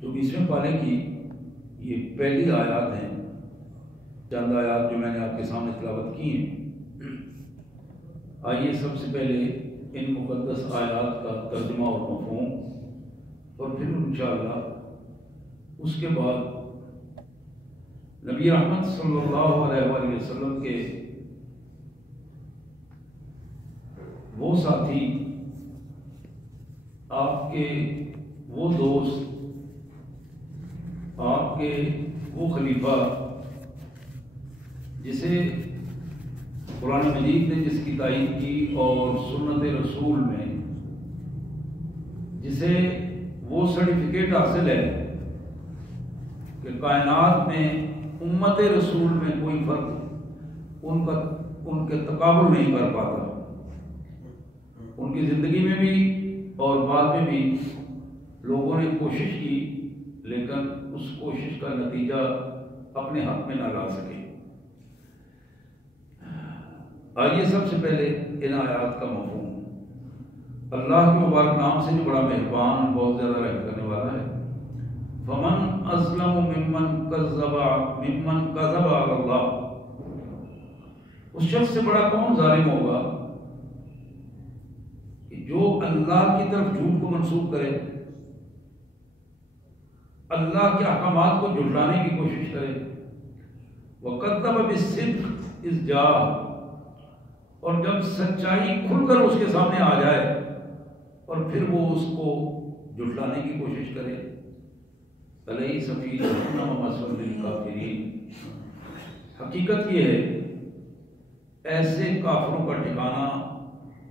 جو 20ویں پارے کی یہ پہلی آیات ہیں، چند آیات جو میں نے آپ کے سامنے تلاوت کی ہیں۔ آئیے سب سے پہلے ان مقدس آیات کا ترجمہ اور مفہوم، اور پھر انشاءاللہ اس کے بعد نبی رحمت صلی اللہ علیہ وآلہ وسلم کے وہ ساتھی، آپ کے وہ دوست، آپ کے وہ خلیفہ جسے قرآن مجید نے جس کی تائید کی اور سنت رسول میں جسے وہ سرٹیفکیٹ حاصل ہے کہ کائنات میں امت رسول میں کوئی فرق ان کے تقابل نہیں کر پاتا، ان کی زندگی میں بھی اور بعد میں بھی لوگوں نے کوشش کی لیکن اس کوشش کا نتیجہ اپنے حق میں نہ لا سکے۔ آئیے سب سے پہلے ان آیات کا مفہوم۔ اللہ کے مبارک نام سے جو بڑا مہربان، بہت زیادہ رحم کرنے والا ہے۔ فمن اظلم ممن کذب علی اللہ، اس شخص سے بڑا کون ظالم ہوگا کہ جو اللہ کی طرف جھوٹ کو منسوب کرے، اللہ کے احکامات کو جھٹلانے کی کوشش کرے۔ وَكَذَّبَ بِالصِّدْقِ إِذْ جَاءَ، اور جب سچائی کھل کر اس کے سامنے آ جائے اور پھر وہ اس کو جھٹلانے کی کوشش کرے۔ أَلَيْسَ فِي جَهَنَّمَ مَثْوًى لِلْكَافِرِينَ، حقیقت یہ ہے ایسے کافروں کا ٹھکانہ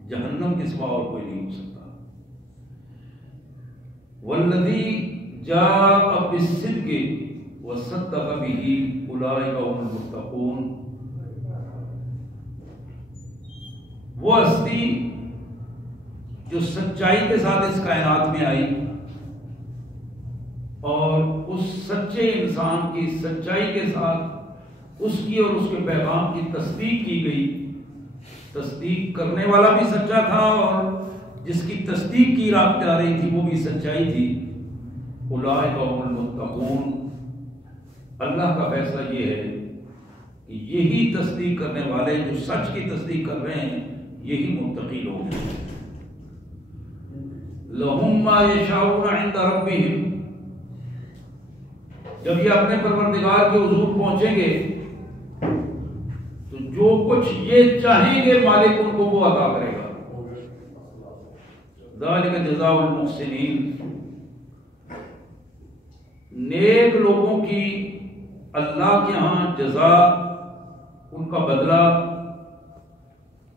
جہنم کے سوا اور کوئی نہیں ہو سکتا۔ وَالَّذِي جَاءَ بِالصِّدْقِ وَصَدَّقَ بِهِ أُولَٰئِكَ هُمُ الْمُتَّقُونَ، وہ ہستی جو سچائی کے ساتھ اس کائنات میں آئی اور اس سچے انسان کی سچائی کے ساتھ اس کی اور اس کے پیغام کی تصدیق کی گئی۔ تصدیق کرنے والا بھی سچا تھا اور جس کی تصدیق کی جا رہی تھی وہ بھی سچائی تھی۔ اولئک هم المتقون، اللہ کا فیصلہ یہ ہے کہ یہی تصدیق کرنے والے جو سچ کی تصدیق کر رہے ہیں یہی متقی لوگ ہیں۔ لَهُم مَّا يَشَاءُونَ عِندَ رَبِّهِمْ، جب یہ اپنے پروردگار کے حضور پہنچیں گے تو جو کچھ یہ چاہیں گے مالک ان کو وہ عطا کرے گا۔ ذَلِكَ جَزَاءُ الْمُحْسِنِينَ، نیک لوگوں کی اللہ کے ہاں جزا، ان کا بدلہ،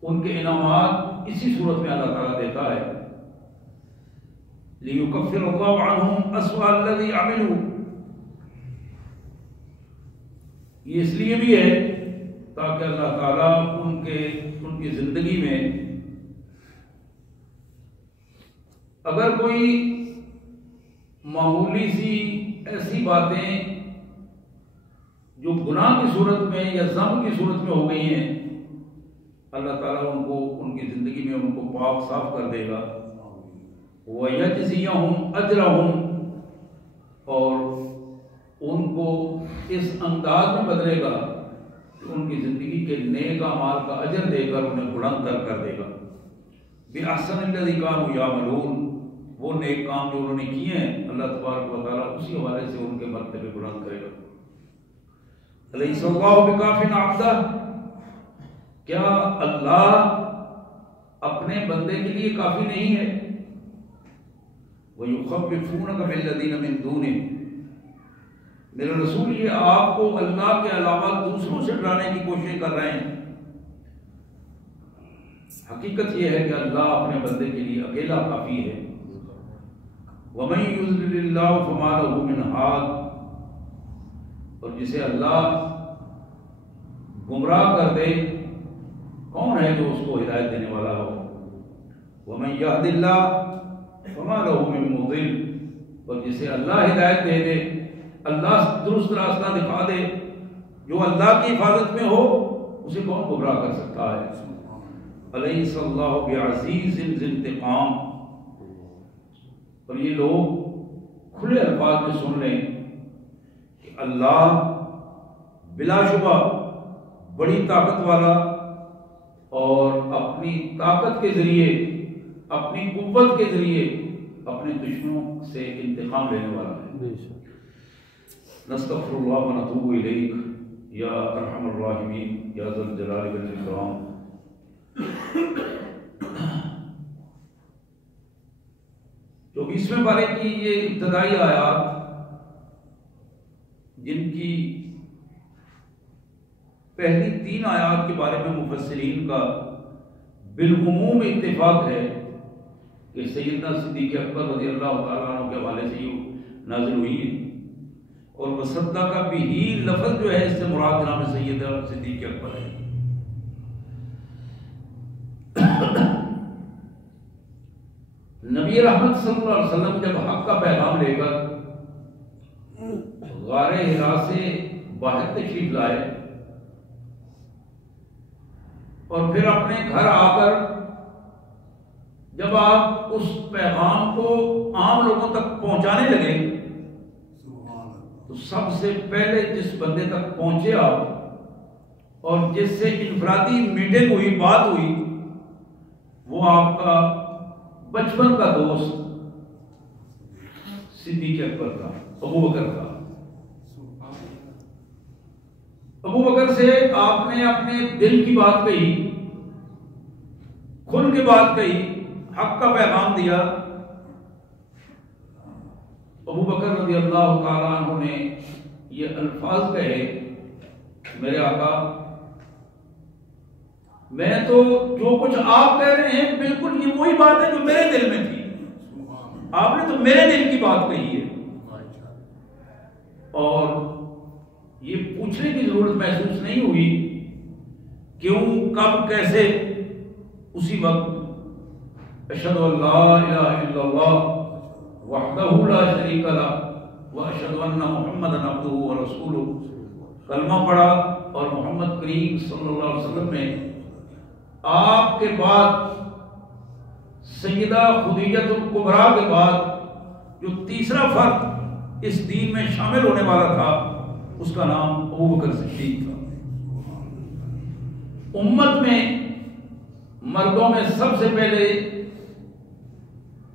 ان کے انعامات اسی صورت میں اللہ تعالیٰ دیتا ہے۔ لِيُكَفِّرَ اللَّهُ عَنْهُمْ أَسْوَأَ الَّذِي عَمِلُوا، یہ اس لیے بھی ہے تاکہ اللہ تعالیٰ ان کی زندگی میں اگر کوئی معمولی سی ایسی باتیں جو گناہ کی صورت میں یا ذنب کی صورت میں ہو گئی ہیں، اللہ تعالیٰ ان کو ان کی زندگی میں ان کو پاک صاف کر دے گا۔ وَيَجْزِيَهُمْ أَجْرَهُمْ، اور ان کو اس انداز میں بدلے گا کہ ان کی زندگی کے نیک اعمال کا اجر دے کر انہیں بلند تر کر دے گا۔ بِأَحْسَنِ الَّذِي كَانُوا يَعْمَلُونَ، وہ نیک کام جو انہوں نے کیے ہیں اللہ تبارک و تعالیٰ اسی حوالے سے ان کے مرتبے بلند کرے گا۔ أَلَيْسَ اللَّهُ بِكَافٍ عَبْدَهُ، کیا اللہ اپنے بندے کے لیے کافی نہیں ہے؟ وَيُخَوِّفُونَكَ بِالَّذِينَ مِن دُونِهِ، میرے رسول یہ آپ کو اللہ کے علاوہ دوسروں سے ڈرانے کی کوشش کر رہے ہیں۔ حقیقت یہ ہے کہ اللہ اپنے بندے کے لیے اکیلا کافی ہے۔ وَمَن يُضْلِلِ اللَّهُ فَمَا لَهُ مِنْ هَادٍ، اور جسے اللہ گمراہ کر دے کون ہے جو اس کو ہدایت دینے والا ہو؟ وَمَن يَهْدِ اللَّهُ فَمَا لَهُ مِن مُضِلٍّ، اور جسے اللہ ہدایت دے دے، اللہ درست راستہ دکھا دے، جو اللہ کی حفاظت میں ہو اسے کون گمراہ کر سکتا ہے؟ أَلَيْسَ اللَّهُ بِعَزِيزٍ ذِي انتقام، اور یہ لوگ کھلے الفاظ الفاظ میں سن لیں کہ اللہ بلا شبہ بڑی طاقت والا اور اپنی طاقت کے ذریعے، اپنی قوت کے ذریعے اپنے دشمنوں سے انتقام لینے والا ہے۔ نستغفر اللہ و نتوب الیک یا ارحم الراحمین یا ذا الجلال والاکرام۔ تو 20ویں پارے کی یہ ابتدائی آیات جن کی پہلی 3 آیات کے بارے میں مفسرین کا بالعموم اتفاق ہے کہ سیدنا صدیق اکبر رضی اللہ تعالیٰ عنہ کے حوالے سے یہ نازل ہوئی ہے، اور وصدق بہ لفظ جو ہے اس سے مراد جناب سیدنا صدیق اکبر ہے۔ نبی رحمت صلی اللہ علیہ وسلم جب حق کا پیغام لے کر غار حرا سے باہر تشریف لائے اور پھر اپنے گھر آ کر جب آپ اس پیغام کو عام لوگوں تک پہنچانے لگے تو سب سے پہلے جس بندے تک پہنچے آپ اور جس سے انفرادی میٹنگ ہوئی، بات ہوئی، وہ آپ کا بچپن کا دوست صدیق اکبر تھا، ابو بکر تھا۔ ابو بکر سے آپ نے اپنے دل کی بات کہی، کھل کے بات کہی، حق کا پیغام دیا۔ ابو بکر رضی اللہ تعالیٰ عنہ نے یہ الفاظ کہے، میرے آقا میں تو جو کچھ آپ کہہ رہے ہیں بالکل یہ وہی بات ہے جو میرے دل میں تھی، آپ نے تو میرے دل کی بات کہی ہے، اور یہ پوچھنے کی ضرورت محسوس نہیں ہوئی کیوں، کب، کیسے۔ اسی وقت اشہد ان لا الہ الا اللہ وحدہ لا شریک لہ واشہد ان محمدا عبدہ ورسولہ کلمہ پڑھا، اور محمد کریم صلی اللہ علیہ وسلم نے آپ کے بعد سیدہ خدیجہ الکبریٰ کے بعد جو تیسرا فرد اس دین میں شامل ہونے والا تھا اس کا نام ابو بکر صدیق تھا۔ امت میں مردوں میں سب سے پہلے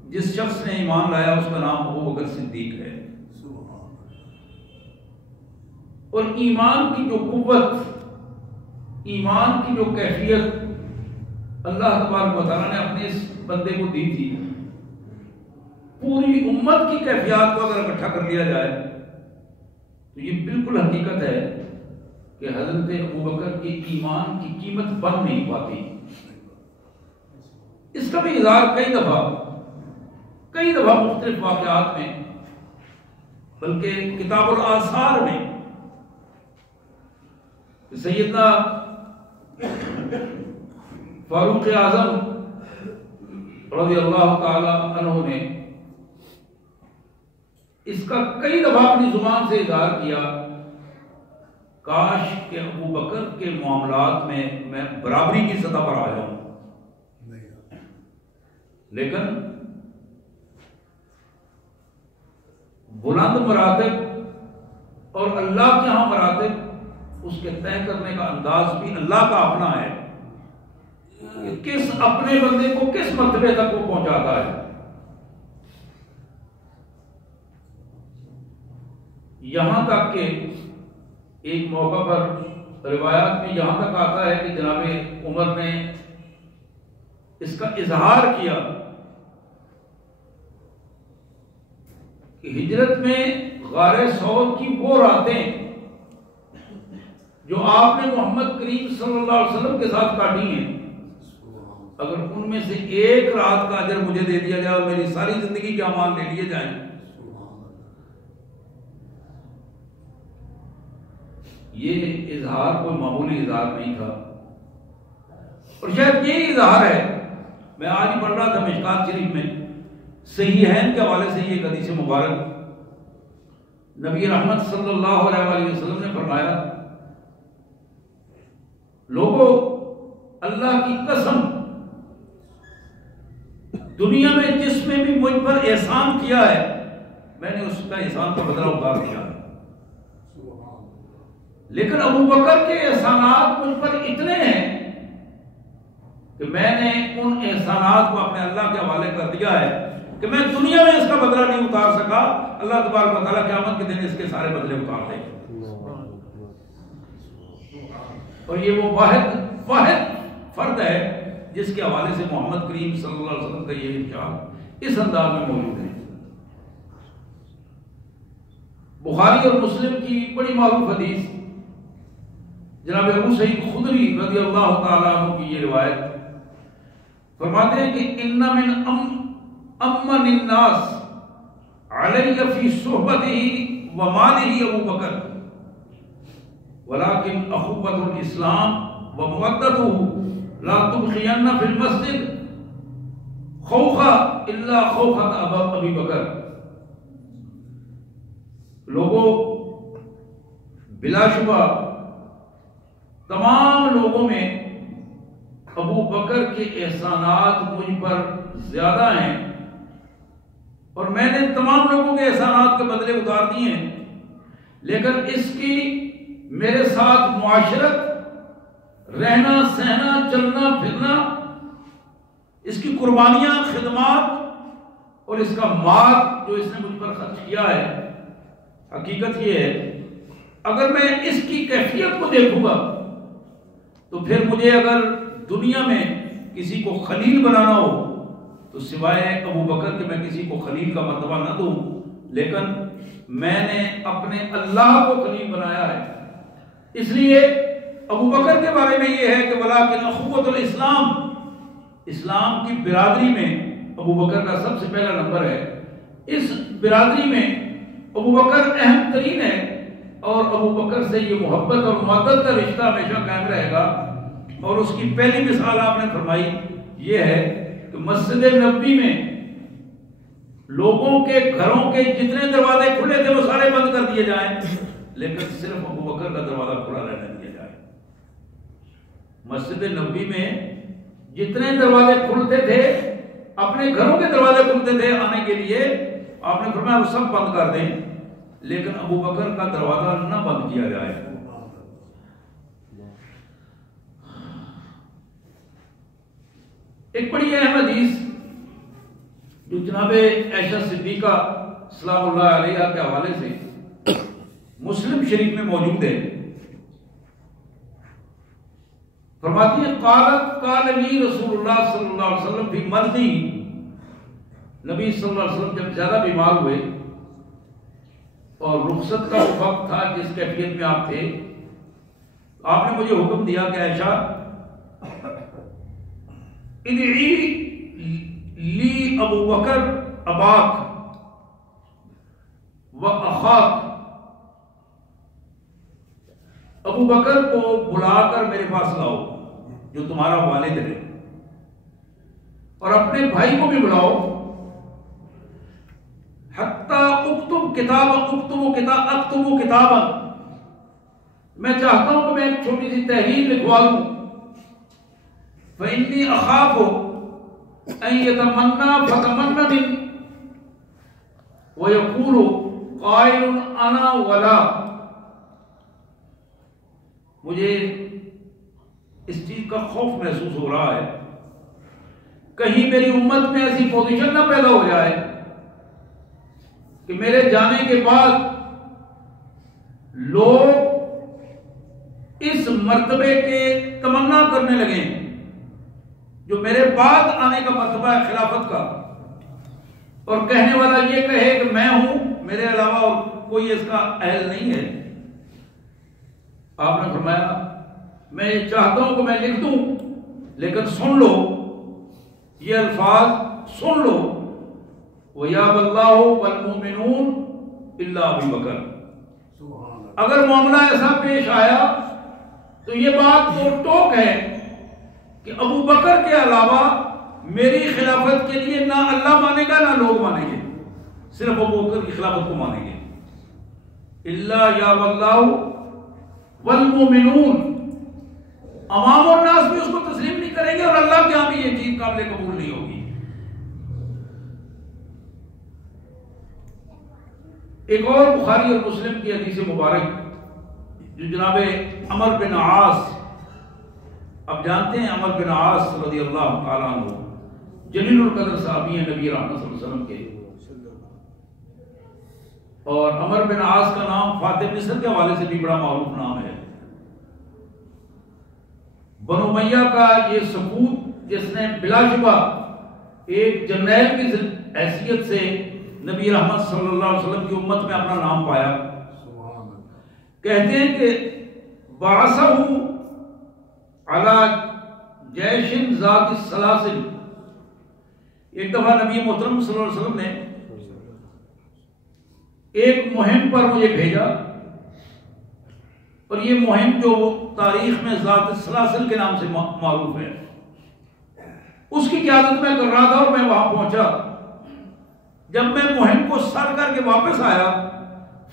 جس شخص نے ایمان لایا اس کا نام ابو بکر صدیق ہے، اور ایمان کی جو قوت، ایمان کی جو کیفیت اللہ تبارک و تعالیٰ نے اپنے اس بندے کو دی تھی، پوری امت کی کیفیات کو اگر اکٹھا کر لیا جائے تو یہ بالکل حقیقت ہے کہ حضرت ابوبکر کے ایمان کی قیمت بن نہیں پاتی۔ اس کا بھی اظہار کئی دفعہ مختلف واقعات میں، بلکہ کتاب الآثار میں سیدنا فاروق اعظم رضی اللہ تعالی عنہ نے اس کا کئی دفعہ اپنی زبان سے اظہار کیا، کاش کہ ابو بکر کے معاملات میں برابری کی سطح پر آ جاؤں، لیکن بلند مراتب اور اللہ کے ہاں مراتب، اس کے طے کرنے کا انداز بھی اللہ کا اپنا ہے کہ کس اپنے بندے کو کس مرتبے تک وہ پہنچاتا ہے۔ یہاں تک کہ ایک موقع پر روایات میں یہاں تک آتا ہے کہ جناب عمر نے اس کا اظہار کیا کہ ہجرت میں غار ثور کی وہ راتیں جو آپ نے محمد کریم صلی اللہ علیہ وسلم کے ساتھ کاٹی ہیں، اگر ان میں سے ایک رات کا اجر مجھے دے دیا جائے اور میری ساری زندگی کے اعمال لے لیے جائیں، یہ اظہار کوئی معمولی اظہار نہیں تھا۔ اور شاید یہی اظہار ہے، میں آج ہی پڑھ رہا تھا مشکات شریف میں صحیحین کے حوالے سے یہ حدیث مبارک، نبی رحمت صلی اللہ علیہ وسلم نے فرمایا، لوگوں اللہ کی قسم دنیا میں جس میں بھی مجھ پر احسان کیا ہے میں نے اس کا احسان کا بدلہ اتار دیا. لیکن ابو بکر کے احسانات مجھ پر اتنے ہیں کہ میں نے ان احسانات کو اپنے اللہ کے حوالے کر دیا ہے کہ میں دنیا میں اس کا بدلہ نہیں اتار سکا. اللہ تبارک و تعالیٰ قیامت کے دن اس کے سارے بدلے اتار دے. اور یہ وہ واحد فرد ہے جس کے حوالے سے محمد کریم صلی اللہ علیہ وسلم کا یہ ارشاد اس انداز میں موجود ہے. بخاری اور مسلم کی بڑی معروف حدیث جناب ابو سعید خدری رضی اللہ تعالیٰ عنہ کی یہ روایت فرماتے ہیں کہ ان من امن الناس علی فی صحبتہ و مالہ ابو بکر ولكن اخوۃ الاسلام و مودتہ لا تبقین فی المسجد خوفا الا خوفۃ ابی بکر. لوگوں بلا شبہ تمام لوگوں میں ابو بکر کے احسانات مجھ پر زیادہ ہیں اور میں نے تمام لوگوں کے احسانات کے بدلے اتار دیے ہیں, لیکن اس کی میرے ساتھ معاشرت, رہنا سہنا, چلنا پھرنا, اس کی قربانیاں, خدمات اور اس کا مال جو اس نے مجھ پر خرچ کیا ہے, حقیقت یہ ہے اگر میں اس کی کیفیت کو دیکھوں گا تو پھر مجھے اگر دنیا میں کسی کو خلیل بنانا ہو تو سوائے ابو بکر کہ میں کسی کو خلیل کا مرتبہ نہ دوں, لیکن میں نے اپنے اللہ کو خلیل بنایا ہے. اس لیے ابو بکر کے بارے میں یہ ہے کہ ولیکن اخوۃ الاسلام, اسلام کی برادری میں ابو بکر کا سب سے پہلا نمبر ہے. اس برادری میں ابو بکر اہم ترین ہے اور ابو بکر سے یہ محبت اور مودت کا رشتہ ہمیشہ قائم رہے گا. اور اس کی پہلی مثال آپ نے فرمائی یہ ہے کہ مسجد نبوی میں لوگوں کے گھروں کے جتنے دروازے کھلے تھے وہ سارے بند کر دیے جائیں, لیکن صرف ابو بکر کا دروازہ کھلا رہنے دیا جائے. مسجد نبوی میں جتنے دروازے کھلتے تھے, اپنے گھروں کے دروازے کھلتے تھے آنے کے لیے, آپ نے فرمایا وہ سب بند کر دیں, لیکن ابو بکر کا دروازہ نہ بند کیا جائے. ایک بڑی اہم حدیث جو جناب عائشہ صدیقہ سلام اللہ علیہا کے حوالے سے مسلم شریف میں موجود ہے, فرماتی ہے قال لی رسول اللہ صلی اللہ علیہ وسلم فی مرضی, نبی صلی اللہ علیہ وسلم جب زیادہ بیمار ہوئے اور رخصت کا وقت تھا جس کیفیت میں آپ تھے, آپ نے مجھے حکم دیا کہ عائشہ ادعی لی ابو بکر اباک و اخاک, ابو بکر کو بلا کر میرے پاس لاؤ جو تمہارا والد ہے, اور اپنے بھائی کو بھی بلاؤ. حتی اکتب کتابا, میں چاہتا ہوں کہ میں ایک چھوٹی سی تحریر لکھوا دوں. فإنی اخاف ان یتمنى فتمنى ویقول قائل انا ولا, مجھے اس چیز کا خوف محسوس ہو رہا ہے کہیں میری امت میں ایسی پوزیشن نہ پیدا ہو جائے کہ میرے جانے کے بعد لوگ اس مرتبے کے تمنا کرنے لگیں جو میرے بعد آنے کا مرتبہ ہے خلافت کا, اور کہنے والا یہ کہے کہ میں ہوں, میرے علاوہ اور کوئی اس کا اہل نہیں ہے. آپ نے فرمایا میں یہ چاہتا ہوں کہ میں لکھ دوں, لیکن سن لو یہ الفاظ, سن لو وَيَابَ اللَّهُ وَالْمُؤْمِنُونَ إِلَّا أَبِي بَكْرَ. اگر معاملہ ایسا پیش آیا تو یہ بات تو ٹوک ہے کہ ابو بکر کے علاوہ میری خلافت کے لیے نہ اللہ مانے گا نہ لوگ مانیں گے, صرف ابو بکر کی خلافت کو مانیں گے. إِلَّا يَابَ اللَّهُ وَالْمُؤْمِنُونَ, عوام الناس بھی اس کو تسلیم نہیں کریں گے اور اللہ کے ہاں بھی یہ چیز قابل قبول نہیں ہوگی. ایک اور بخاری اور مسلم کی حدیث مبارک جو جناب عمر بن عاص، اب جانتے ہیں عمر بن عاص رضی اللہ تعالیٰ عنہ جلیل القدر صحابی ہیں نبی رحمت صلی اللہ علیہ وسلم کے، اور عمر بن عاص کا نام فاتح مصر کے حوالے سے بھی بڑا معروف نام ہے۔ بنو امیہ کا یہ سپوت جس نے بلا شبہ ایک جرنیل کی حیثیت سے نبی رحمت صلی اللہ علیہ وسلم کی امت میں اپنا نام پایا، کہتے ہیں کہ بعثہ علی جیش ذات السلاسل، ایک دفعہ نبی محترم صلی اللہ علیہ وسلم نے ایک مہم پر مجھے بھیجا، اور یہ مہم جو تاریخ میں ذات السلاسل کے نام سے معروف ہے، اس کی قیادت میں کر رہا تھا اور میں وہاں پہنچا۔ جب میں مہم کو سر کر کے واپس آیا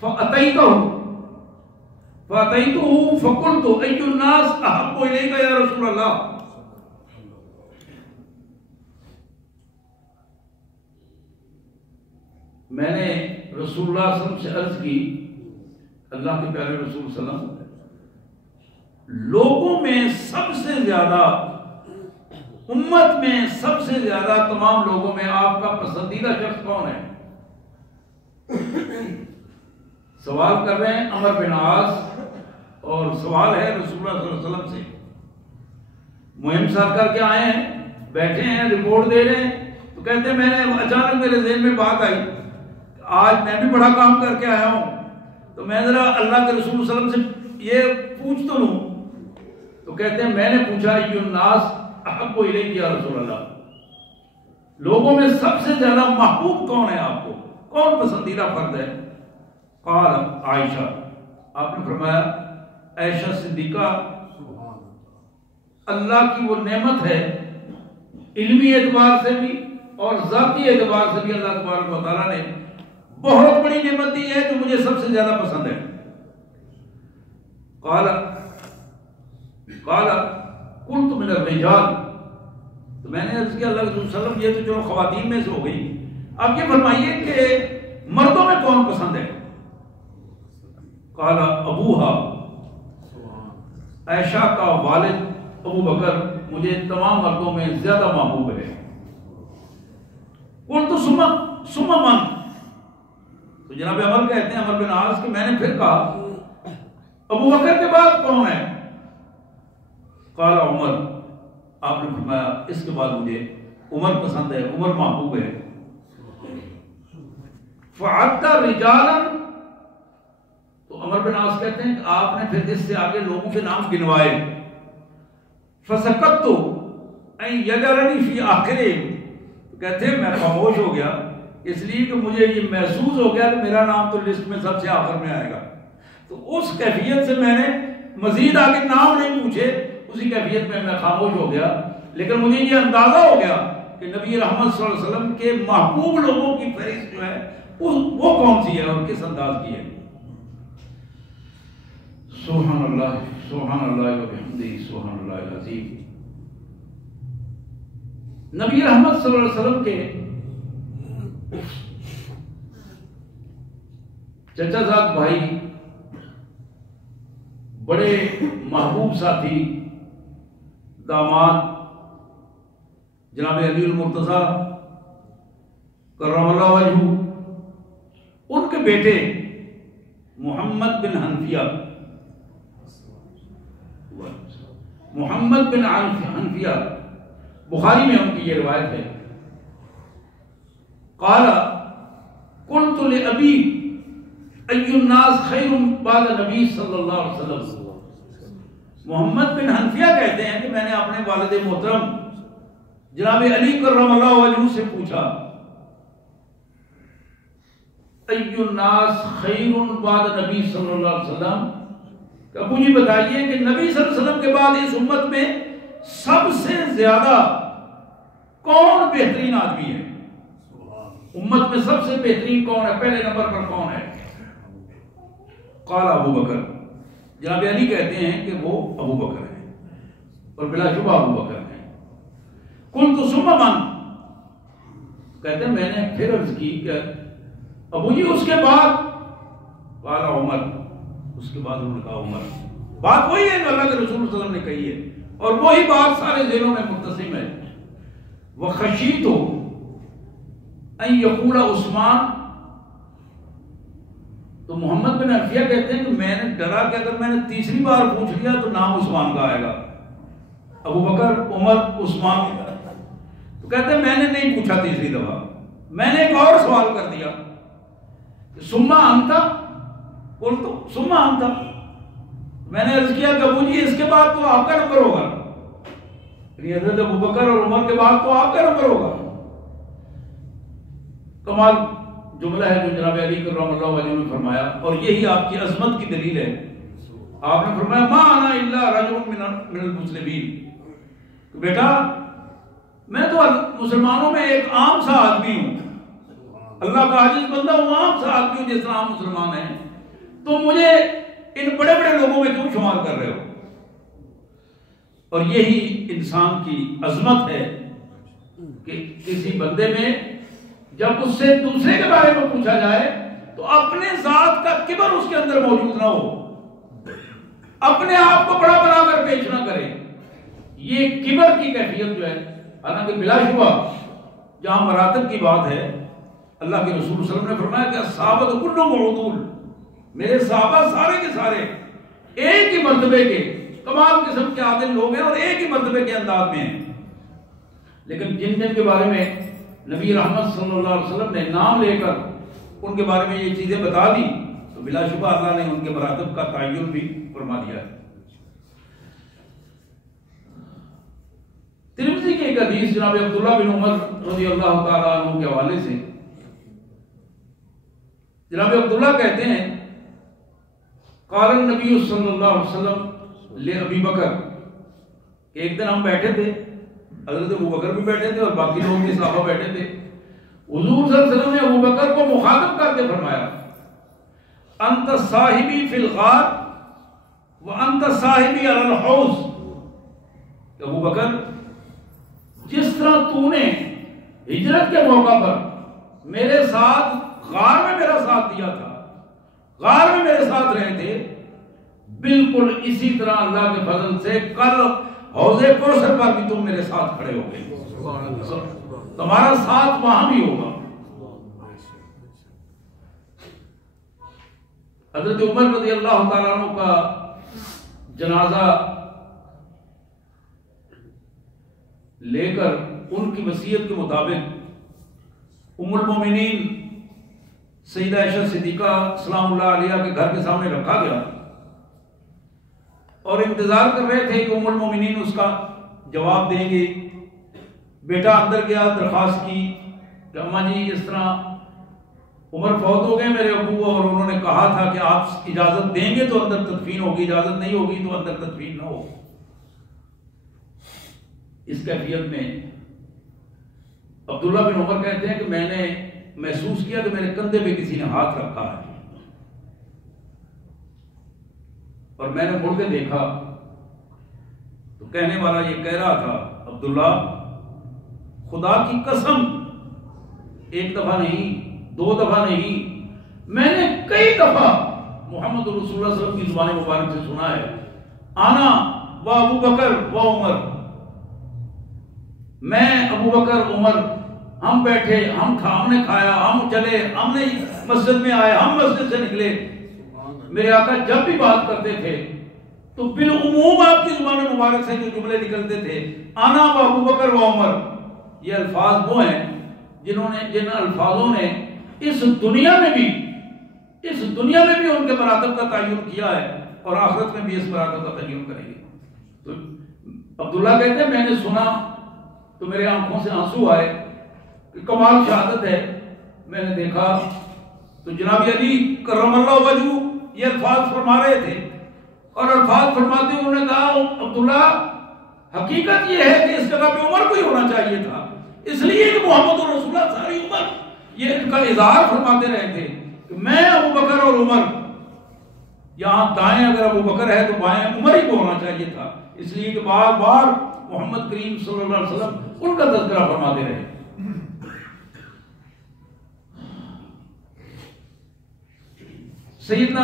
فَأَتَيْتُهُ فَقُلْتُ أَيُّ النَّاسِ أَحَبُّ إِلَيْكَ يَا رسول اللہ، میں نے رسول اللہ صلی اللہ علیہ وسلم سے عرض کی، اللہ کے پیارے رسول صلی اللہ علیہ وسلم، لوگوں میں سب سے زیادہ، امت میں سب سے زیادہ تمام لوگوں میں آپ کا پسندیدہ شخص کون ہے؟ سوال کر رہے ہیں عمر بن عاص، اور سوال ہے رسول اللہ صلی اللہ علیہ وسلم سے۔ مہم ساتھ کر کے آئے ہیں، بیٹھے ہیں، رپورٹ دے رہے ہیں، تو کہتے ہیں میں نے اچانک میرے ذہن میں بات آئی، آج میں بھی بڑا کام کر کے آیا ہوں، تو میں ذرا اللہ کے رسول صلی اللہ علیہ وسلم سے یہ پوچھ تو لوں۔ تو کہتے ہیں میں نے پوچھا ایُّ الناس احب الیک یا رسول اللہ، لوگوں میں سب سے زیادہ محبوب کون ہے آپ کو، کون پسندیدہ فرد ہے؟ قال عائشہ، آپ نے فرمایا عائشہ صدیقہ، اللہ کی وہ نعمت ہے علمی اعتبار سے بھی اور ذاتی اعتبار سے بھی، اللہ تبارک و تعالیٰ نے بہت بڑی نعمت دی ہے جو مجھے سب سے زیادہ پسند ہے۔ قال قلت من الرجال، تو میں نے عرض کیا اللہ کے رسول صلی اللہ علیہ وسلم یہ تو چلو خواتین میں سے ہو گئی، اب یہ فرمائیے کہ مردوں میں کون پسند ہے؟ قال ابوہا، عائشہ کا والد ابو بکر مجھے تمام مردوں میں زیادہ محبوب ہے۔ قلت ثم من، تو جناب عمر کہتے ہیں، عمر بن عاص کہ میں نے پھر کہا ابو بکر کے بعد کون ہے؟ قال عمر، آپ نے فرمایا اس کے بعد مجھے عمر پسند ہے، عمر محبوب ہے۔ فعد رجالا، تو عمر بن عاص کہتے ہیں کہ آپ نے پھر اس سے آگے لوگوں کے نام گنوائے۔ فسکت ان یجرنی فی آخرہ، کہتے ہیں میں خاموش ہو گیا اس لیے کہ مجھے یہ محسوس ہو گیا کہ میرا نام تو لسٹ میں سب سے آخر میں آئے گا، تو اس کیفیت سے میں نے مزید آگے نام نہیں پوچھے، اسی کیفیت میں خاموش ہو گیا۔ لیکن مجھے یہ اندازہ ہو گیا کہ نبی رحمت صلی اللہ علیہ وسلم کے محبوب لوگوں کی فہرست جو ہے وہ کون سی ہے اور کس انداز کی ہے۔ سبحان اللہ، سبحان اللہ و بحمدہ، سبحان اللہ العظیم۔ نبی رحمت صلی اللہ علیہ وسلم کے چچا زاد بھائی، بڑے محبوب ساتھی، داماد جناب علی المرتضیٰ کرم اللہ وجہہ، ان کے بیٹے محمد بن حنفیہ، محمد بن حنفیہ، بخاری میں ان کی یہ روایت ہے، قال قلت لأبی ای الناس خیر بعد نبی صلی اللہ علیہ وسلم، محمد بن حنفیہ کہتے ہیں کہ میں نے اپنے والد محترم جناب علی کرم اللہ وجہہ سے پوچھا ای الناس خیر بعد نبی صلی اللہ علیہ وسلم، کہ ابو جی بتائیے کہ نبی صلی اللہ علیہ وسلم کے بعد اس امت میں سب سے زیادہ کون بہترین آدمی ہے؟ امت میں سب سے بہترین کون ہے، پہلے نمبر پر کون ہے؟ قال ابو بکر، جناب علی کہتے ہیں کہ وہ ابو بکر ہیں، اور بلا شبہ ابو بکر ہیں۔ قلت ثم من، کہتے ہیں میں نے پھر عرض کی کہ ابو جی اس کے بعد قال عمر، اس کے بعد انہوں نے کہا عمر. بات وہی ہے جو اللہ کے رسول صلی اللہ علیہ وسلم نے کہی ہے، اور وہی بات سارے ذہنوں میں متصم ہے. وخشیت ان یقول عثمان، تو محمد بن عفیہ کہتے ہیں کہ میں نے ڈرا کہ اگر میں نے تیسری بار پوچھ لیا تو نام عثمان کا آئے گا، ابو بکر، عمر، عثمان. تو کہتے ہیں میں نے نہیں پوچھا تیسری دفعہ، میں نے ایک اور سوال کر دیا، ثم انت، قلت ثم انت، میں نے عرض کیا کہ ابو جی اس کے بعد تو آپ کا نمبر ہوگا، یعنی حضرت ابو بکر اور عمر کے بعد تو آپ کا نمبر ہوگا. کمال جملہ ہے جو جناب علی کرم اللہ وجہ نے فرمایا، اور یہی آپ کی عظمت کی دلیل ہے. آپ نے فرمایا ما انا الا رجل من المسلمین، بیٹا میں تو مسلمانوں میں ایک عام سا آدمی ہوں، اللہ کا عاجز بندہ ہوں، عام سا آدمی ہوں جس طرح عام مسلمان ہیں، تو مجھے ان بڑے بڑے لوگوں میں کیوں شمار کر رہے ہو؟ اور یہی انسان کی عظمت ہے کہ کسی بندے میں جب اس سے دوسرے کے بارے میں پوچھا جائے تو اپنے ذات کا کبر اس کے اندر موجود نہ ہو، اپنے آپ کو بڑا بنا کر پیش نہ کرے. یہ کبر کی کیفیت جو ہے، حالانکہ بلا شبہ جہاں مراتب کی بات ہے، اللہ کے رسول صلی اللہ علیہ وسلم نے فرمایا کہ صحابہ کل معدول، میرے صحابہ سارے کے سارے ایک ہی مرتبے کے کمال قسم کے عادل لوگ ہیں اور ایک ہی مرتبے کے انداز میں ہیں. لیکن جن جن کے بارے میں نبی رحمت صلی اللہ علیہ وسلم نے نام لے کر ان کے بارے میں یہ چیزیں بتا دی تو بلا شبہ اللہ نے ان کے مراتب کا تعین بھی فرما دیا ہے. ترمذی کی ایک حدیث جناب عبداللہ بن عمر رضی اللہ تعالیٰ عنہ کے حوالے سے، جناب عبداللہ کہتے ہیں قال النبی صلی اللہ علیہ وسلم لأبی بکر، ایک دن ہم بیٹھے تھے، حضرت ابو بکر بھی بیٹھے تھے اور باقی لوگ بھی صحابہ بیٹھے تھے. حضور صلی اللہ علیہ وسلم نے ابو بکر کو مخاطب کر کے فرمایا انت صاحبی فی الغار وانت صاحبی علی الحوض، کہ ابو بکر جس طرح تو نے ہجرت کے موقع پر میرے ساتھ غار میں میرا ساتھ دیا تھا، غار میں میرے ساتھ رہے تھے، بالکل اسی طرح اللہ کے فضل سے کل حوض کوثر پر بھی تم میرے ساتھ کھڑے ہو گئے، تمہارا ساتھ وہاں بھی ہوگا. حضرت عمر رضی اللہ تعالیٰ عنہ کا جنازہ لے کر ان کی وصیت کے مطابق ام المومنین سیدہ عائشہ صدیقہ سلام اللہ علیہ کے گھر کے سامنے رکھا گیا اور انتظار کر رہے تھے کہ ام المومنین اس کا جواب دیں گے. بیٹا اندر گیا، درخواست کی کہ اماں جی اس طرح عمر فوت ہو گئے میرے ابو، اور انہوں نے کہا تھا کہ آپ اجازت دیں گے تو اندر تدفین ہوگی، اجازت نہیں ہوگی تو اندر تدفین نہ ہو. اس کیفیت میں عبداللہ بن عمر کہتے ہیں کہ میں نے محسوس کیا کہ میرے کندھے پہ کسی نے ہاتھ رکھا ہے، اور میں نے مڑ کے دیکھا تو کہنے والا یہ کہہ رہا تھا عبداللہ خدا کی قسم ایک دفعہ نہیں، دو دفعہ نہیں، میں نے کئی دفعہ محمد رسول اللہ صلی اللہ علیہ وسلم کی زبان مبارک سے سنا ہے آنا و ابو بکر و عمر، میں ابو بکر عمر ہم بیٹھے، ہم نے کھایا، ہم چلے، ہم نے مسجد میں آئے، ہم مسجد سے نکلے. میرے آقا جب بھی بات کرتے تھے تو بالعموم آپ کی زبان مبارک سے جو جملے نکلتے تھے آنا و ابو بکر و عمر، یہ الفاظ وہ ہیں جن الفاظوں نے اس دنیا میں بھی ان کے مراتب کا تعین کیا ہے اور آخرت میں بھی اس مراتب کا تعین کریں گے. تو عبداللہ کہتے ہیں میں نے سنا تو میرے آنکھوں سے آنسو آئے کہ کمال شہادت ہے. میں نے دیکھا تو جناب علی کرم اللہ وجہہ یہ الفاظ فرما رہے تھے، اور الفاظ فرماتے انہوں نے کہا عبداللہ حقیقت یہ ہے کہ اس جگہ پہ عمر کو ہی ہونا چاہیے تھا، اس لیے کہ محمد رسول اللہ ساری عمر یہ ان کا اظہار فرماتے رہے تھے کہ میں ابو بکر اور عمر، یہاں دائیں اگر ابو بکر ہے تو بائیں عمر ہی کو ہونا چاہیے تھا، اس لیے کہ بار بار محمد کریم صلی اللہ علیہ وسلم ان کا تذکرہ فرماتے رہے. سیدہ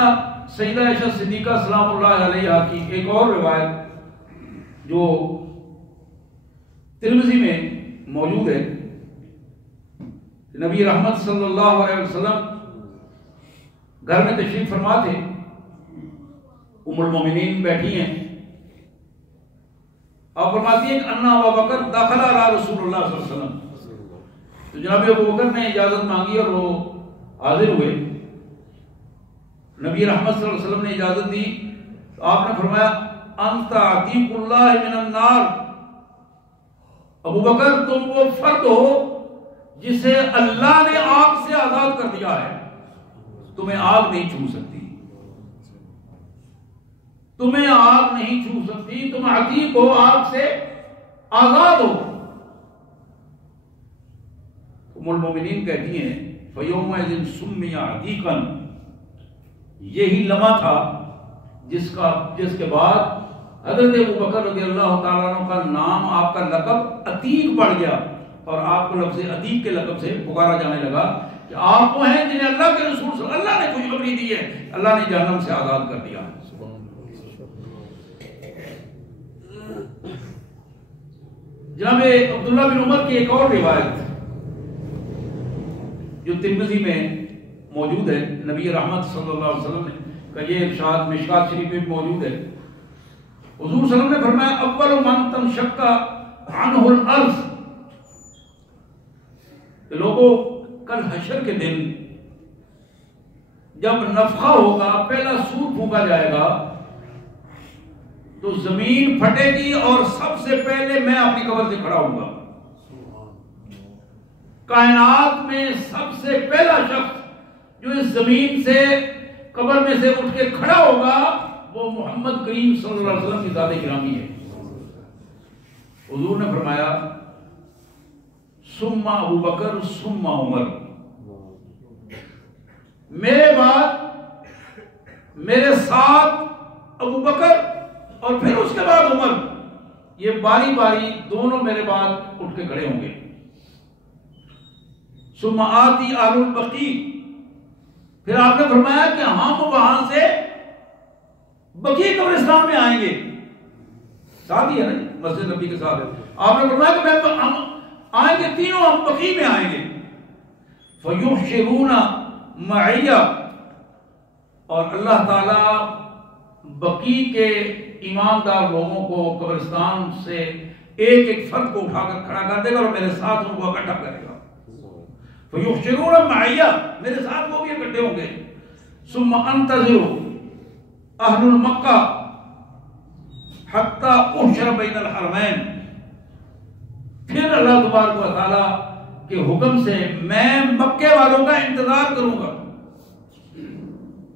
عائشہ صدیقہ سلام اللہ علیہا کی ایک اور روایت جو ترمذی میں موجود ہے، نبی رحمت صلی اللہ علیہ وسلم گھر میں تشریف فرما تھے، ام المومنین بیٹھی ہیں، اور فرماتی ہیں کہ انا ابو بکر دخل علی رسول اللہ صلی اللہ علیہ وسلم، تو جناب ابو بکر نے اجازت مانگی اور وہ حاضر ہوئے، نبی رحمت صلی اللہ علیہ وسلم نے اجازت دی، تو آپ نے فرمایا انت عتیق اللہ من النار، ابو بکر تم وہ فرد ہو جسے اللہ نے آگ سے آزاد کر دیا ہے، تمہیں آگ نہیں چھو سکتی، تمہیں آگ نہیں چھو سکتی، تم عتیق ہو، آگ سے آزاد ہو۔ ام المومنین کہتی ہیں فَيَوْمَئِذٍ سُمِّيَ عَتِيقًا، یہی لمحہ تھا جس کے بعد حضرت ابو بکر رضی اللہ تعالیٰ عنہ کا نام، آپ کا لقب عتیق پڑ گیا، اور آپ کو لفظ عتیق کے لقب سے پکارا جانے لگا کہ آپ وہ ہیں جنہیں اللہ کے رسول صلی اللہ نے خوشخبری دی ہے، اللہ نے جہنم سے آزاد کر دیا۔ جناب عبداللہ بن عمر کی ایک اور روایت جو ترمذی میں موجود ہے، نبی رحمت صلی اللہ علیہ وسلم کا یہ ارشاد مشکات شریف میں موجود ہے، حضور صلی اللہ علیہ وسلم نے فرمایا اول من تنشق عنہ الارض، کہ لوگوں کل حشر کے دن جب نفخہ ہوگا، پہلا سور پھونکا جائے گا، تو زمین پھٹے گی اور سب سے پہلے میں اپنی قبر سے کھڑا ہوں گا۔ کائنات میں سب سے پہلا شخص جو اس زمین سے قبر میں سے اٹھ کے کھڑا ہوگا وہ محمد کریم صلی اللہ علیہ وسلم کی ذات گرامی ہے۔ حضور نے فرمایا ثم ابو بکر ثم عمر، میرے بعد میرے ساتھ ابو بکر اور پھر اس کے بعد عمر، یہ باری باری دونوں میرے بعد اٹھ کے کھڑے ہوں گے۔ ثم آتی اہل البقیع، پھر آپ نے فرمایا کہ ہم وہاں سے بقیع قبرستان میں آئیں گے، ساتھ ہی ہے نا مسجد نبی کے ساتھ، آپ نے فرمایا کہ ہم آئیں گے، تینوں ہم بقیع میں آئیں گے۔ فَيُحْشِرُونَ مَعِيَّ، اور اللہ تعالی بقیع کے ایماندار لوگوں کو قبرستان سے ایک ایک فرد کو اٹھا کر کھڑا کر دے گا اور میرے ساتھ ان کو اکٹھا کرے گا۔ فَيُحْشِرُونَ مَعِيَّ، میرے ساتھ وہ بھی اکٹھے ہوں گے۔ ثُمَّ أَنْتَظِرُ أَهْلُ الْمَكَّةِ حَتَّى أُحْشَرَ بَيْنَ الْحَرَمَيْنِ، پھر اللہ تبارک و تعالیٰ کے حکم سے میں مکے والوں کا انتظار کروں گا۔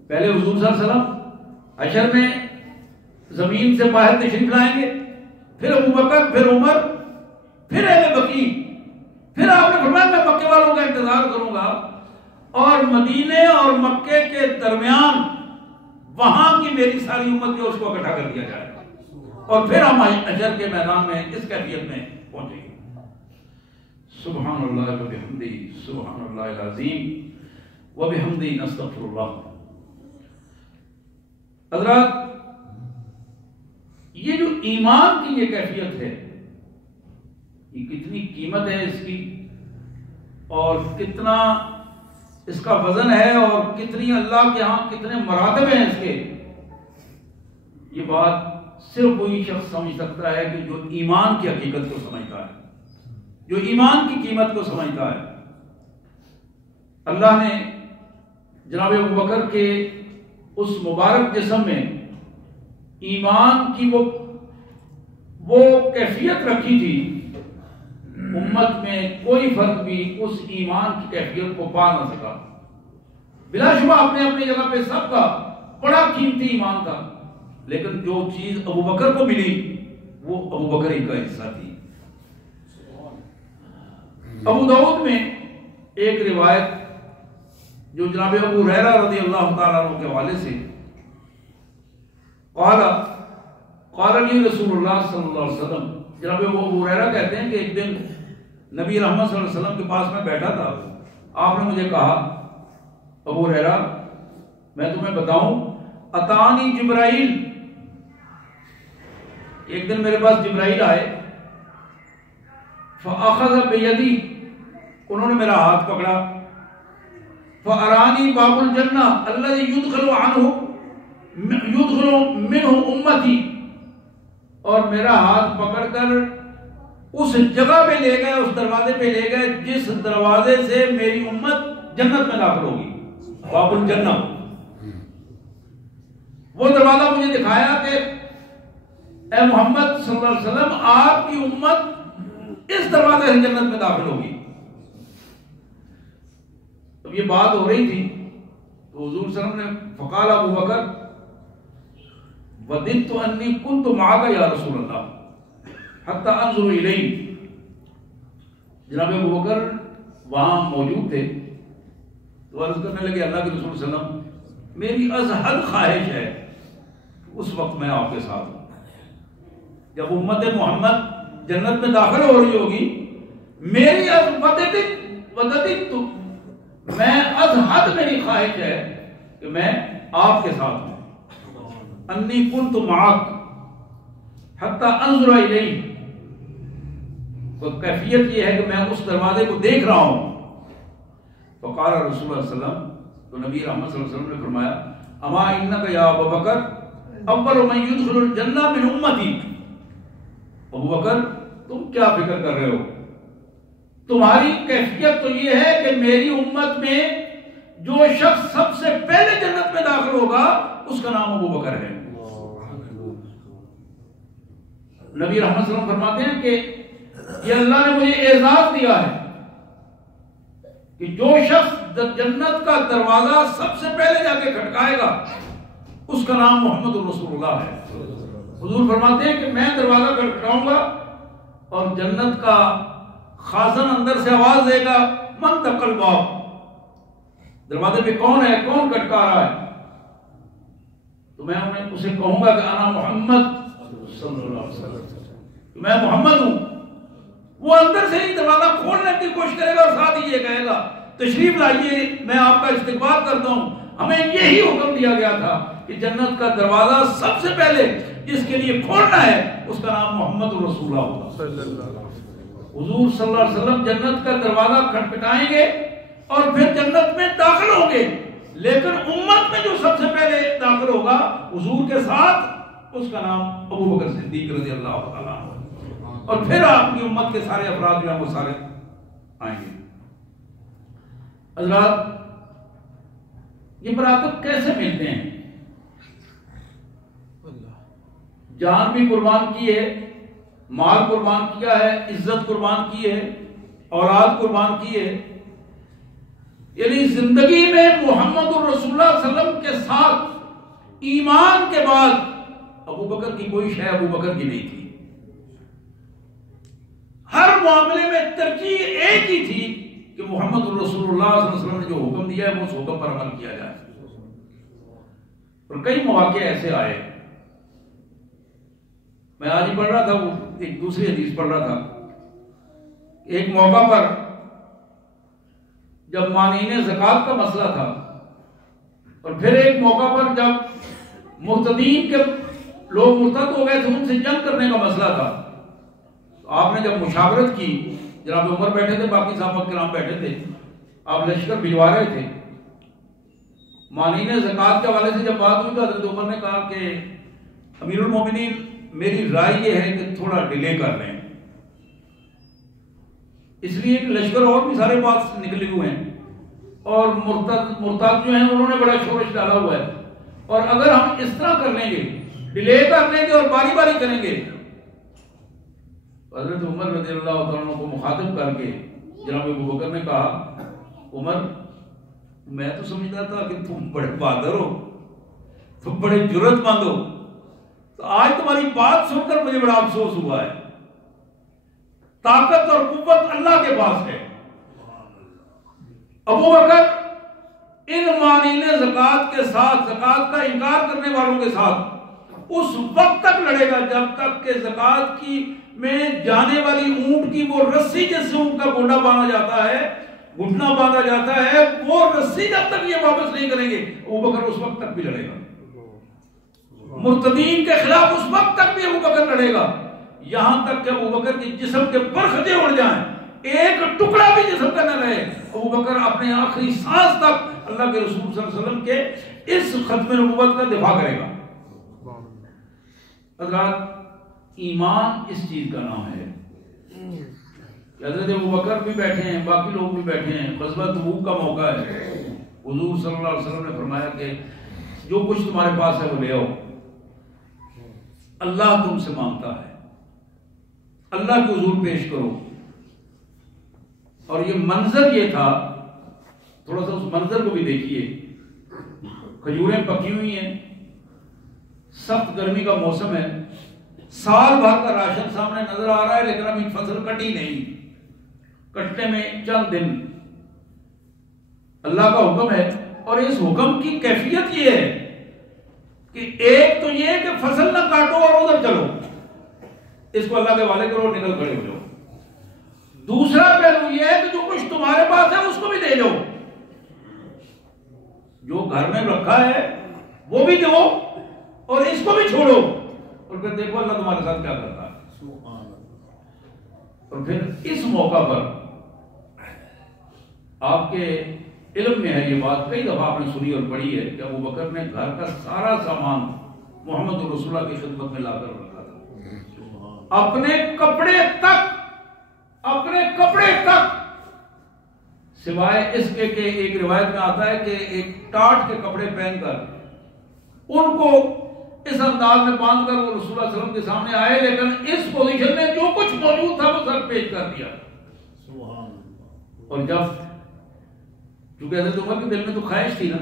پہلے حضور صلی اللہ علیہ وسلم حشر میں زمین سے باہر تشریف لائیں گے، پھر ابو بکر، پھر عمر، پھر اہل بقیع، پھر آپ نے فرمایا میں مکے والوں کا انتظار کروں گا، اور مدینے اور مکے کے درمیان وہاں کی میری ساری امت جو اس کو اکٹھا کر دیا جائے گا، اور پھر ہم حشر کے میدان میں اس کیفیت میں پہنچیں گے۔ سبحان اللہ وبحمدہ، سبحان اللہ العظیم وبحمدہ، نستغفر اللہ۔ حضرات، یہ جو ایمان کی یہ کیفیت ہے، یہ کتنی قیمت ہے اس کی، اور کتنا اس کا وزن ہے، اور کتنی اللہ کے ہاں کتنے مراتب ہیں اس کے، یہ بات صرف وہی شخص سمجھ سکتا ہے کہ جو ایمان کی حقیقت کو سمجھتا ہے، جو ایمان کی قیمت کو سمجھتا ہے۔ اللہ نے جناب ابو بکر کے اس مبارک جسم میں ایمان کی وہ کیفیت رکھی تھی، امت میں کوئی فرد بھی اس ایمان کی کیفیت کو پا نہ سکا۔ بلا شبہ اپنے اپنی جگہ پہ سب کا بڑا قیمتی ایمان تھا، لیکن جو چیز ابو بکر کو ملی وہ ابو بکر ہی کا حصہ تھی۔ ابو داؤد میں ایک روایت جو جناب ابو ہریرہ رضی اللہ تعالیٰ عنہ کے حوالے سے، قال لی رسول اللہ صلی اللہ علیہ وسلم، جناب ابو ہریرہ کہتے ہیں کہ ایک دن نبی رحمت صلی اللہ علیہ وسلم کے پاس میں بیٹھا تھا، آپ نے مجھے کہا ابو ہریرہ میں تمہیں بتاؤں، اتانی جبرائیل، ایک دن میرے پاس جبرائیل آئے، فاخذ بیدی، انہوں نے میرا ہاتھ پکڑا، فارانی باب الجنہ الذی یدخل منہ امتی، اور میرا ہاتھ پکڑ کر اس جگہ پہ لے گئے، اس دروازے پہ لے گئے جس دروازے سے میری امت جنت میں داخل ہوگی، باب الجنہ۔ وہ دروازہ مجھے دکھایا کہ اے محمد صلی اللہ علیہ وسلم، آپ کی امت اس دروازے سے جنت میں داخل ہوگی۔ اب یہ بات ہو رہی تھی تو حضور صلی اللہ علیہ وسلم نے فقال ابو بکر وَدِدْتُ أَنِّي كُنْتُ مَعَكَ يَا رسول اللہ حَتَّى أَنظُرُ إِلَيْكَ۔ جناب ابو بکر وہاں موجود تھے تو عرض کرنے لگے اللہ کے رسول صلی اللہ علیہ وسلم، میری از حد خواہش ہے اس وقت میں آپ کے ساتھ ہوں، جب امت محمد جنت میں داخل ہو رہی ہوگی، میری از وددت، میں از حد میری خواہش ہے کہ میں آپ کے ساتھ ہوں، انی کنت معک حتی انظر الیہ، تو کیفیت یہ ہے کہ میں اس دروازے کو دیکھ رہا ہوں۔ فقال رسول اللہ صلی اللہ علیہ وسلم، تو نبی رحمت صلی اللہ علیہ وسلم نے فرمایا، اما انک یا ابو بکر اول من يدخل الجنہ من امتی، ابو بکر تم کیا فکر کر رہے ہو، تمہاری کیفیت تو یہ ہے کہ میری امت میں جو شخص سب سے پہلے جنت میں داخل ہوگا اس کا نام ابو بکر ہے۔ نبی رحمت صلی اللہ علیہ وسلم فرماتے ہیں کہ یہ اللہ نے مجھے اعزاز دیا ہے کہ جو شخص جنت کا دروازہ سب سے پہلے جا کے کھٹکائے گا اس کا نام محمد الرسول اللہ ہے۔ حضور فرماتے ہیں کہ میں دروازہ کھٹکھٹاؤں گا اور جنت کا خازن اندر سے آواز دے گا، من دق الباب، دروازے پہ کون ہے، کون کھٹکا رہا ہے، تو میں اسے کہوں گا کہ انا محمد صلی اللہ علیہ وسلم، میں محمد ہوں۔ وہ اندر سے ہی دروازہ کھولنے کی کوشش کرے گا اور ساتھ ہی یہ کہے گا تشریف لائیے، میں آپ کا استقبال کرتا ہوں۔ ہمیں یہی حکم دیا گیا تھا کہ جنت کا دروازہ سب سے پہلے جس کے لیے کھولنا ہے اس کا نام محمد رسول اللہ ہوگا۔ حضور صلی اللہ علیہ وسلم جنت کا دروازہ کھٹکھٹائیں گے اور پھر جنت میں داخل ہوں گے، لیکن امت میں جو سب سے پہلے داخل ہوگا حضور کے ساتھ اس کا نام ابو بکر صدیق رضی اللہ تعالیٰ عنہ، اور پھر آپ کی امت کے سارے افراد جو ہیں وہ سارے آئیں گے۔ حضرات، یہ مراتب کیسے ملتے ہیں؟ جان بھی قربان کی ہے، مال قربان کیا ہے، عزت قربان کی ہے، اولاد قربان کی ہے، یعنی زندگی میں محمد الرسول اللہ صلی اللہ علیہ وسلم کے ساتھ ایمان کے بعد ابو بکر کی کوئی شے ابو بکر کی نہیں تھی۔ ہر معاملے میں ترجیح ایک ہی تھی کہ محمد الرسول اللہ صلی اللہ علیہ وسلم نے جو حکم دیا ہے وہ اس حکم پر عمل کیا جائے۔ اور کئی مواقع ایسے آئے، میں آج ہی پڑھ رہا تھا، وہ ایک دوسری حدیث پڑھ رہا تھا، ایک موقع پر جب مانعین زکوٰۃ کا مسئلہ تھا، اور پھر ایک موقع پر جب مرتدین کے لوگ مرتد ہو گئے تھے ان سے جنگ کرنے کا مسئلہ تھا، تو آپ نے جب مشاورت کی، جناب عمر بیٹھے تھے، باقی صحابہ کرام بیٹھے تھے، آپ لشکر بھجوا رہے تھے، مانعین زکوٰۃ کے حوالے سے جب بات ہوئی تو حضرت عمر نے کہا کہ امیر المومنین میری رائے یہ ہے کہ تھوڑا ڈیلے کر لیں، اس لیے کہ لشکر اور بھی سارے پاس نکلے ہوئے ہیں اور مرتد جو ہیں انہوں نے بڑا شورش ڈالا ہوا ہے، اور اگر ہم اس طرح کر لیں گے، ڈیلے کر لیں گے اور باری باری کریں گے، حضرت عمر رضی اللہ عنہ کو مخاطب کر کے جناب ابو بکر نے کہا، عمر میں تو سمجھتا تھا کہ تم بڑے بہادر ہو، تم بڑے جرأت مند ہو، تو آج تمہاری بات سن کر مجھے بڑا افسوس ہوا ہے۔ طاقت اور قوت اللہ کے پاس ہے۔ ابو بکر ان مانعین زکوٰۃ کے ساتھ، زکوٰۃ کا انکار کرنے والوں کے ساتھ اس وقت تک لڑے گا جب تک کہ زکوٰۃ کی میں جانے والی اونٹ کی وہ رسی جس سے اونٹ کا گونڈا باندھا جاتا ہے گھٹنا باندھا جاتا ہے، وہ رسی جب تک یہ واپس نہیں کریں گے ابوبکر اس وقت تک بھی لڑے گا، مرتدین کے خلاف اس وقت تک بھی ابوبکر لڑے گا، یہاں تک کہ ابوبکر کے جسم کے پرخچے اڑ جائیں، ایک ٹکڑا بھی جسم کا نہ رہے، ابوبکر اپنے آخری سانس تک اللہ کے رسول صلی اللہ علیہ وسلم کے اس ختم نبوت کا دفاع کرے گا۔ حضرات، ایمان اس چیز کا نام ہے کہ حضرت ابوبکر بھی بیٹھے ہیں، باقی لوگ بھی بیٹھے ہیں، غزوہ تبوک کا موقع ہے، حضور صلی اللہ علیہ وسلم نے فرمایا کہ جو کچھ تمہارے پاس ہے وہ لے آؤ، اللہ تم سے مانگتا ہے، اللہ کے حضور پیش کرو۔ اور یہ منظر یہ تھا، تھوڑا سا اس منظر کو بھی دیکھیے، کھجوریں پکی ہوئی ہیں، سخت گرمی کا موسم ہے، سال بھر کا راشن سامنے نظر آ رہا ہے، لیکن ابھی فصل کٹی نہیں، کٹنے میں چند دن، اللہ کا حکم ہے۔ اور اس حکم کی کیفیت یہ ہے کہ ایک تو یہ کہ فصل نہ کاٹو اور ادھر چلو، اس کو اللہ کے حوالے کرو، نکل کھڑے ہو جاؤ۔ دوسرا پہلو یہ ہے کہ جو کچھ تمہارے پاس ہے اس کو بھی دے دو، جو گھر میں رکھا ہے وہ بھی دو اور اس کو بھی چھوڑو، اور پھر دیکھو اللہ تمہارے ساتھ کیا کرتا ہے۔ اور پھر اس موقع پر آپ کے علم میں ہے یہ بات، کئی دفعہ آپ نے سنی اور پڑھی ہے کہ ابوبکر نے گھر کا سارا سامان محمد رسول اللہ کی خدمت میں لا کر رکھا تھا، اپنے کپڑے تک سوائے اس کے کہ ایک روایت میں آتا ہے کہ ایک ٹاٹ کے کپڑے پہن کر ان کو اس انداز میں باندھ کر وہ رسول اللہ صلی اللہ علیہ وسلم کے سامنے آئے، لیکن اس پوزیشن میں جو کچھ موجود تھا وہ سب پیش کر دیا۔ اور جب چونکہ حضرت عمر کے دل میں تو خواہش تھی نا،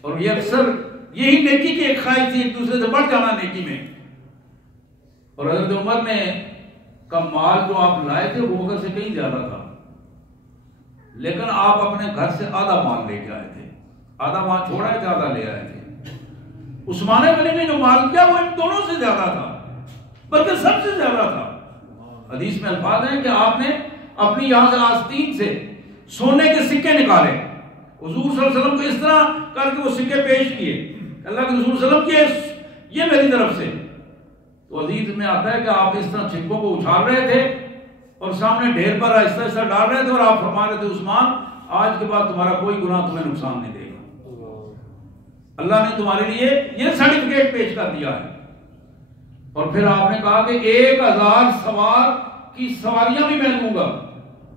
اور یہ اکثر یہی نیکی کی ایک خواہش تھی، ایک دوسرے سے بڑھ جانا نیکی میں، اور حضرت عمر نے کا مال جو آپ لائے تھے وہ ابوبکر سے کہیں زیادہ تھا، لیکن آپ اپنے گھر سے آدھا مال لے کے آئے تھے، آدھا مال چھوڑا ہے کہ آدھا لے آئے تھے۔ عثمان غنی نے جو مال کیا وہ ان دونوں سے زیادہ تھا، بلکہ سب سے زیادہ تھا۔ حدیث میں الفاظ ہیں کہ آپ نے اپنی یہاں سے آستین سے سونے کے سکے نکالے، حضور صلی اللہ علیہ وسلم کو اس طرح کر کے وہ سکے پیش کیے، اللہ کے رسول صلی اللہ علیہ وسلم کی یہ میری طرف سے۔ تو حدیث میں آتا ہے کہ آپ اس طرح سکوں کو اچھال رہے تھے اور سامنے ڈھیر پر آہستہ آہستہ ڈال رہے تھے، اور آپ فرما رہے تھے عثمان آج کے بعد تمہارا کوئی گناہ تمہیں نقصان نہیں دے گا، اللہ نے تمہارے لیے یہ سرٹیفکیٹ پیش کر دیا ہے۔ اور پھر آپ نے کہا کہ 1000 سوار کی سواریاں بھی میں دوں گا،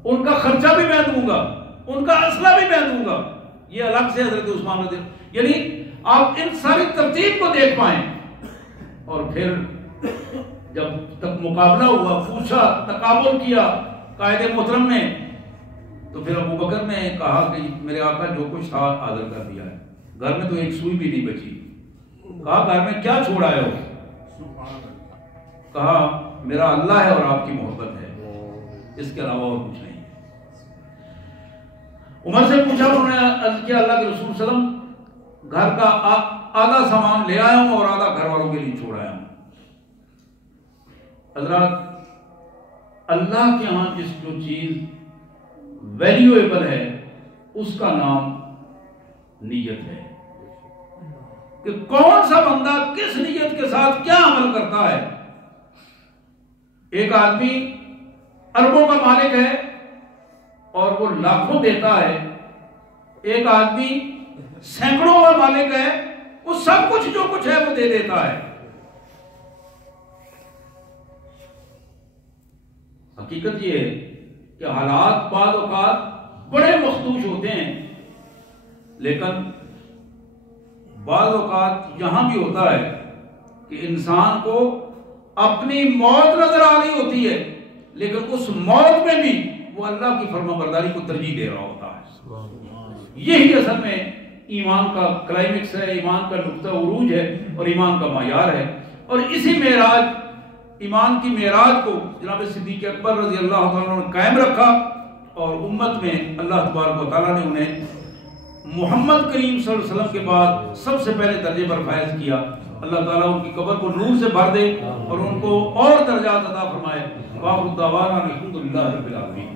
ان کا خرچہ بھی میں دوں گا، ان کا اسلحہ بھی میں دوں گا، یہ الگ سے حضرت عثمان رضی اللہ، یعنی آپ ان ساری ترتیب کو دیکھ پائیں۔ اور پھر جب تک مقابلہ ہوا، پوچھا، تقابل کیا قائد محترم نے، تو پھر ابوبکر نے کہا کہ میرے آقا جو کچھ تھا حاضر کر دیا ہے، گھر میں تو ایک سوئی بھی نہیں بچی۔ کہا گھر میں کیا چھوڑا ہے ہو؟ کہا میرا اللہ ہے اور آپ کی محبت ہے، اس کے علاوہ اور کچھ نہیں ہے۔ عمر سے پوچھا، انہوں نے عرض کیا اللہ کے رسول صلی اللہ علیہ وسلم گھر کا آدھا سامان لے آیا ہوں اور آدھا گھر والوں کے لیے چھوڑ آیا ہوں۔ حضرات، اللہ کے ہاں جس جو چیز ویلیویبل ہے اس کا نام نیت ہے، کہ کون سا بندہ کس نیت کے ساتھ کیا عمل کرتا ہے۔ ایک آدمی اربوں کا مالک ہے اور وہ لاکھوں دیتا ہے، ایک آدمی سینکڑوں کا مالک ہے، وہ سب کچھ جو کچھ ہے وہ دے دیتا ہے۔ حقیقت یہ ہے کہ حالات بعض اوقات بڑے مخدوش ہوتے ہیں، لیکن بعض اوقات یہاں بھی ہوتا ہے کہ انسان کو اپنی موت نظر آ رہی ہوتی ہے، لیکن اس موت میں بھی وہ اللہ کی فرما برداری کو ترجیح دے رہا ہوتا ہے۔ یہی اصل میں ایمان کا کلائمیکس ہے، ایمان کا نقطہ عروج ہے اور ایمان کا معیار ہے۔ اور اسی معراج، ایمان کی معراج کو جناب صدیق اکبر رضی اللہ عنہ نے قائم رکھا، اور امت میں اللہ تبارک و تعالیٰ نے انہیں محمد کریم صلی اللہ علیہ وسلم کے بعد سب سے پہلے درجے پر فائز کیا۔ اللہ تعالیٰ ان کی قبر کو نور سے بھر دے اور ان کو اور درجات عطا فرمائے۔ وآخر دعوانا الحمدللہ رب العالمین۔